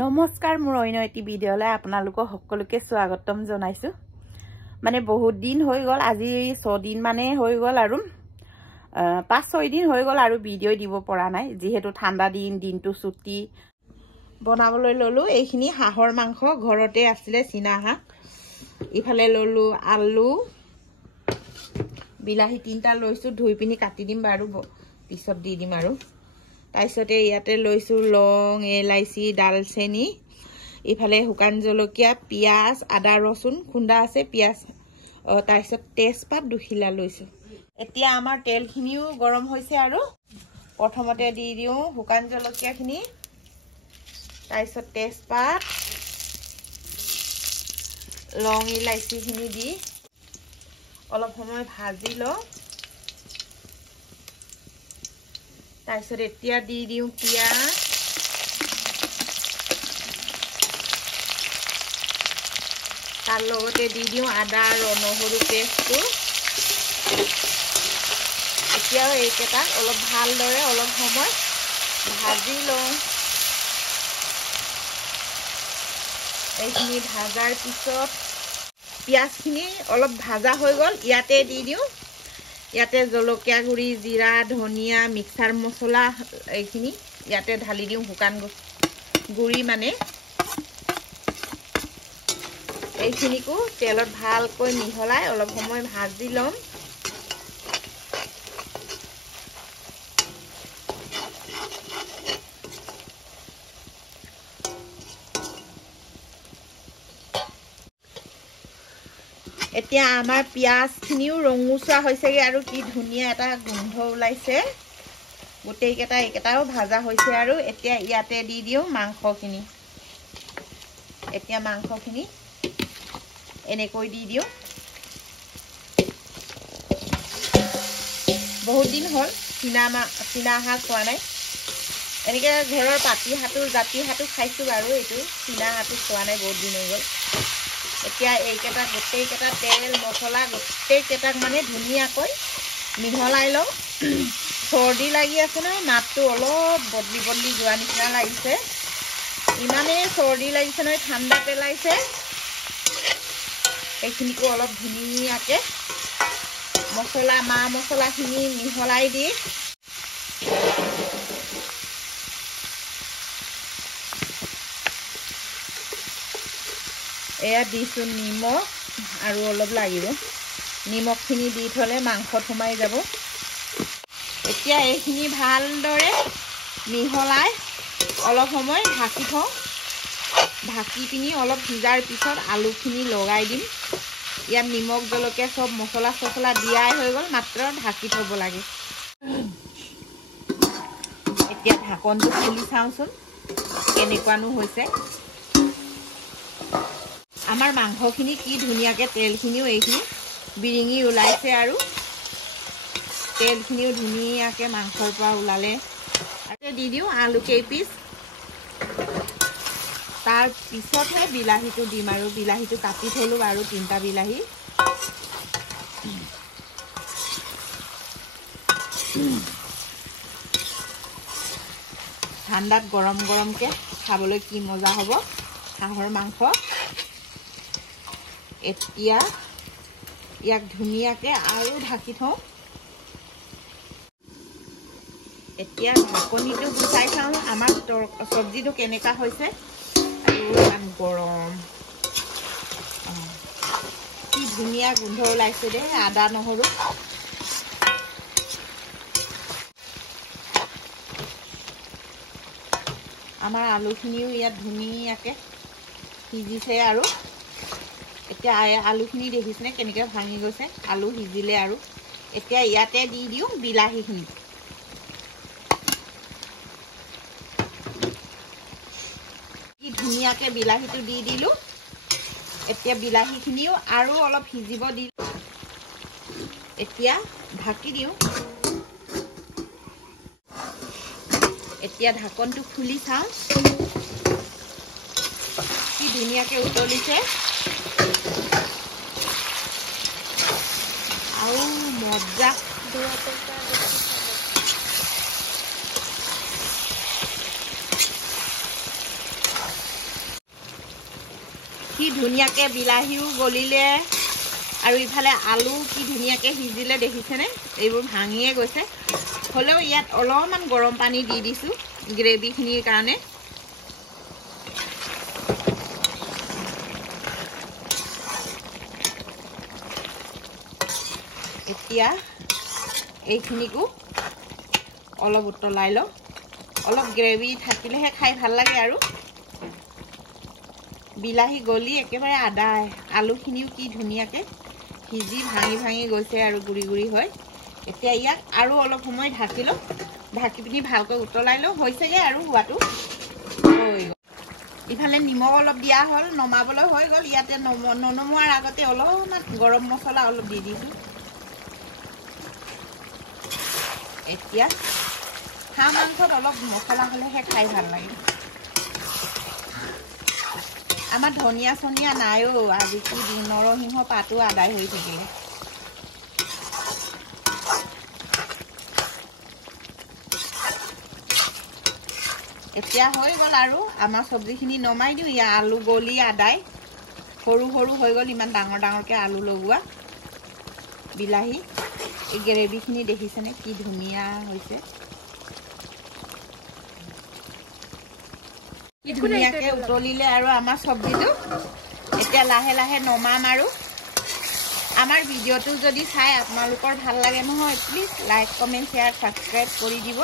নমস্কাৰ মোৰ অন্য এটি ভিডিঅ'লৈ আপোনালোকক সকলোকে স্বাগতম জনাইছো মানে বহুত দিন হৈ গল আজি 6 দিন মানে হৈ গল আৰু 5-6 দিন হৈ গল আৰু ভিডিঅ' দিব পৰা নাই যেহেতু ঠাণ্ডা দিন দিনটো ছুটি বনাবলৈ ললো এইখিনি হাঁহৰ মাংস ঘৰতে আছিল চিনা হাঁহ ইফালে ললো আলু বিলাহী তিনটা লৈছো ধুই পিনি কাটি দিম বাৰু পিছত দি দিম আৰু তাইছতে ইয়াতে লৈছো লং এলাইচি দালচেনি ইফালে হুকান জলকীয়া পিয়াজ আদা ৰসুন খুন্দা আছে পিয়াজ তাইছত তেজপাত দুখিলা লৈছো এতিয়া আমাৰ তেলখিনিও গৰম হৈছে আৰু প্ৰথমতে দি দিও হুকান জলকীয়াখিনি তাইছত তেজপাত লং এলাইচিখিনি দি অলপ সময় ভাজি ল তাইছত এতিয়া দি দিও পিয়াজ তাৰ লগতে দি দিও আদা আৰু নহৰু পেষ্টটো এতিয়া এইকেইটা অলপ ভালদৰে অলপ সময় ভাজি লওঁ এইখিনি ভাজাৰ পিছত পিয়াজখিনি অলপ ভাজা হৈ গল ইয়াতে দি দিও ইয়াতে জলকীয়া গুড়ি জিৰা ধনিয়া মিক্সাৰ মছলা এইখিনি ইয়াতে ঢালি দিও হুকান গুড়ি মানে এইখিনিকো তেলত ভালকৈ মিহলাই অলপ সময় ভাজি লম এতিয়া আমাৰ পিয়াজখিনিও ৰঙচুৱা হৈছেগে আৰু কি ধুনীয়া এটা গোন্ধ ওলাইছে গোটেইকেইটা এইকেইটাও ভাজা হৈছে আৰু এতিয়া ইয়াতে দি দিও মাংসখিনি এতিয়া মাংসখিনি এনেকৈ দি দিও বহুত দিন হ'ল চিনা হাঁহ খোৱা নাই এনেকৈ ঘৰৰ পাতি হাঁহটো জাতি হাঁহটো খাইছো বাৰু এইটো চিনা হাঁহটো খোৱা নাই বহুত দিন হৈ গ'ল এতিয়া এইকেইটা গোটেইকেইটা তেল মছলা গোটেইকেইটাক মানে ধুনীয়াকৈ মিহলাই লওঁ চৰ্দি লাগি আছে ন মাতটো অলপ বদলি বদলি যোৱা নিচিনা লাগিছে ইমানেই চৰ্দি লাগিছে নহয় ঠাণ্ডা পেলাইছে এইখিনিকো অলপ ধুনীয়াকৈ মছলা মা মছলাখিনি মিহলাই দি এয়া দিছো নিমখ আৰু অলপ লাগিব নিমখখিনি দি থলে মাংসত সোমাই যাব এতিয়া এইখিনি ভালদৰে মিহলাই অলপ সময় ঢাকি থওঁ ঢাকি পিনি অলপ সিজাৰ পিছত আলুখিনি লগাই দিম ইয়াত নিমখ জলকীয়া সব মছলা চছলা দিয়াই হৈ গ'ল মাত্ৰ ঢাকি থব লাগে এতিয়া ঢাকনটো খুলি চাওঁচোন কেনেকুৱানো হৈছে আমাৰ মাংসখিনি কি ধুনীয়াকৈ তেলখিনিও এইখিনি বিৰিঙি ওলাইছে আৰু তেলখিনিও ধুনীয়াকৈ মাংসৰ পৰা ওলালে আৰু দি দিওঁ আলু কেইপিচ তাৰ পিছতহে বিলাহীটো দিম আৰু বিলাহীটো কাটি থলো আৰু 3টা বিলাহী ঠাণ্ডাত গৰম গৰমকৈ খাবলৈ কি মজা হ'ব হাঁহৰ মাংস এতিয়া ইয়াক ধুনীয়াকৈ আৰু ঢাকি থওঁ এতিয়া ঢাকনিটো গুচাই চাওঁ আমাৰ চব্জিটো কেনেকুৱা হৈছে আৰু ইমান গৰম কি ধুনীয়া গোন্ধ ওলাইছে দে আদা নহৰু আমাৰ আলুখিনিও ইয়াত ধুনীয়াকৈ সিজিছে আৰু এতিয়া আলুখিনি দেখিছেনে কেনেকৈ ভাঙি গৈছে আলু সিজিলে আৰু এতিয়া ইয়াতে দি দিওঁ বিলাহীখিনি কি ধুনীয়াকৈ বিলাহীটো দি দিলো এতিয়া বিলাহীখিনিও আৰু অলপ সিজিব দিলো এতিয়া ঢাকি দিওঁ এতিয়া ঢাকনটো খুলি চাওঁ কি ধুনীয়াকৈ উতলিছে আৰু মজা কি ধুনীয়াকৈ বিলাহীও গলিলে আৰু ইফালে আলু কি ধুনীয়াকৈ সিজিলে দেখিছেনে এইবোৰ ভাঙিয়ে গৈছে হ'লেও ইয়াত অলপমান গৰম পানী দি দিছোঁ গ্ৰেভিখিনিৰ কাৰণে এতিয়া এইখিনিকো অলপ উতলাই লওঁ অলপ গ্ৰেভি থাকিলেহে খাই ভাল লাগে আৰু বিলাহী গলি একেবাৰে আদায় আলুখিনিও কি ধুনীয়াকৈ সিজি ভাঙি ভাঙি গৈছে আৰু গুৰি গুৰি হয় এতিয়া ইয়াক আৰু অলপ সময় ঢাকি লওঁ ঢাকি পিনি ভালকৈ উতলাই লওঁ হৈছেগৈ আৰু হোৱাটো হৈ গ'ল ইফালে নিমখ অলপ দিয়া হ'ল নমাবলৈ হৈ গ'ল ইয়াতে ননমোৱাৰ আগতে অলপমান গৰম মছলা অলপ দি দিছোঁ এতিয়া হাঁহ মাংসত অলপ মছলা হ'লেহে খাই ভাল লাগে আমাৰ ধনিয়া চনিয়া নাইও আজি কি নৰসিংহ পাতো আদায় হৈ থাকিলে এতিয়া হৈ গ'ল আৰু আমাৰ চব্জিখিনি নমাই দিওঁ ইয়াৰ আলু গলি আদায় সৰু সৰু হৈ গ'ল ইমান ডাঙৰ ডাঙৰকৈ আলু লগোৱা বিলাহী এই গ্ৰেভিখিনি দেখিছেনে কি ধুনীয়া হৈছে কি ধুনীয়াকৈ উতলিলে আৰু আমাৰ চব্জিটো এতিয়া লাহে লাহে নমাম আৰু আমাৰ ভিডিঅ'টো যদি চাই আপোনালোকৰ ভাল লাগে নহয় please like comment share subscribe কৰি দিব